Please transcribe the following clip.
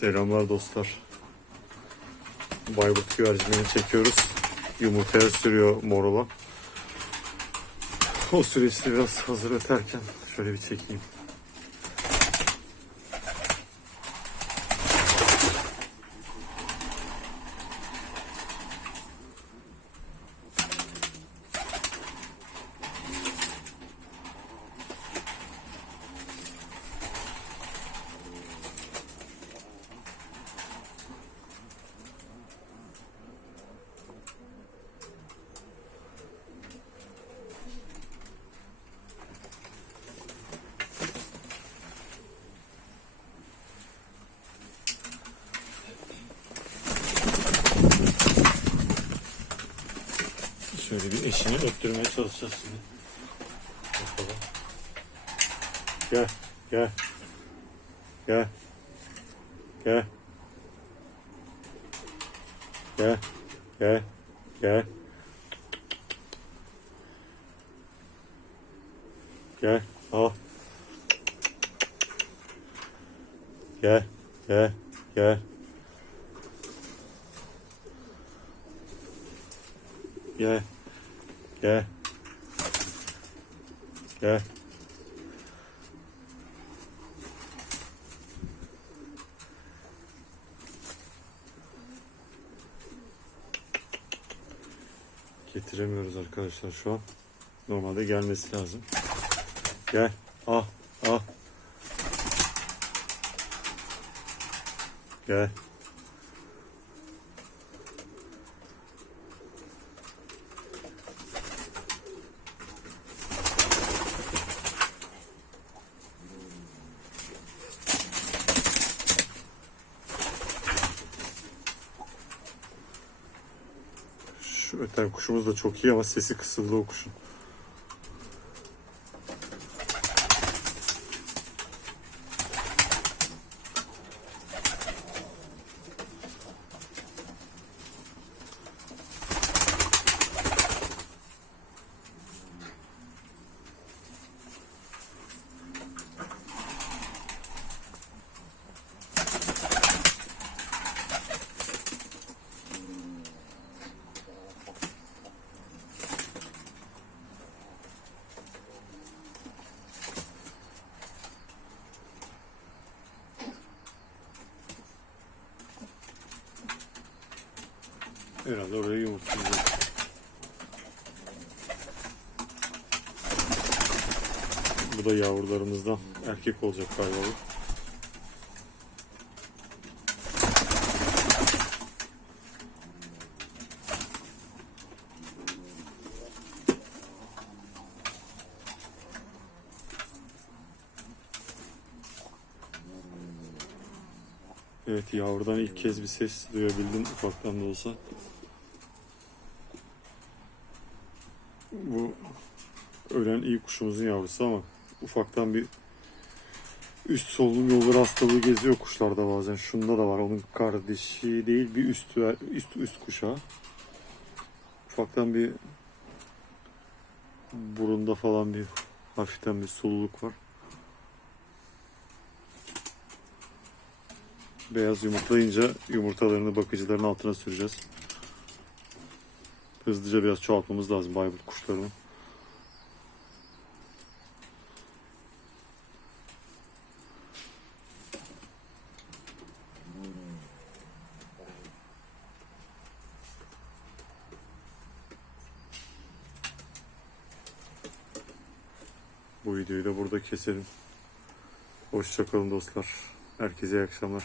Selamlar dostlar. Bayburt güvercinlerini çekiyoruz. Yumurtaya sürüyor mor olan. O süreçte biraz hazır öterken şöyle bir çekeyim. Şöyle bir eşini öttürmeye çalışacağız şimdi. Bakalım. Gel, gel. Gel. Gel. Gel. Gel. Gel. Gel. Al. Gel. Gel. Gel. Gel. Gel. Gel. Getiremiyoruz arkadaşlar şu an. Normalde gelmesi lazım. Gel. Al. Al. Gel. Şu öten kuşumuz da çok iyi ama sesi kısıldı o kuşun. Herhalde oraya yumurtlayacak. Bu da yavrularımızdan erkek olacak galiba. Evet yavrudan ilk kez bir ses duyabildim ufaktan da olsa. Bu ölen iyi kuşumuzun yavrusu ama ufaktan bir üst solunum yolları hastalığı geziyor kuşlarda bazen. Şunda da var. Onun kardeşi değil bir üstü üst üst kuşağı. Ufaktan bir burunda falan bir hafiften bir sululuk var. Beyaz yumurtlayınca yumurtalarını bakıcıların altına süreceğiz. Hızlıca biraz çoğaltmamız lazım Bayburt kuşlarını. Bu videoyu da burada keselim. Hoşçakalın dostlar. Herkese iyi akşamlar.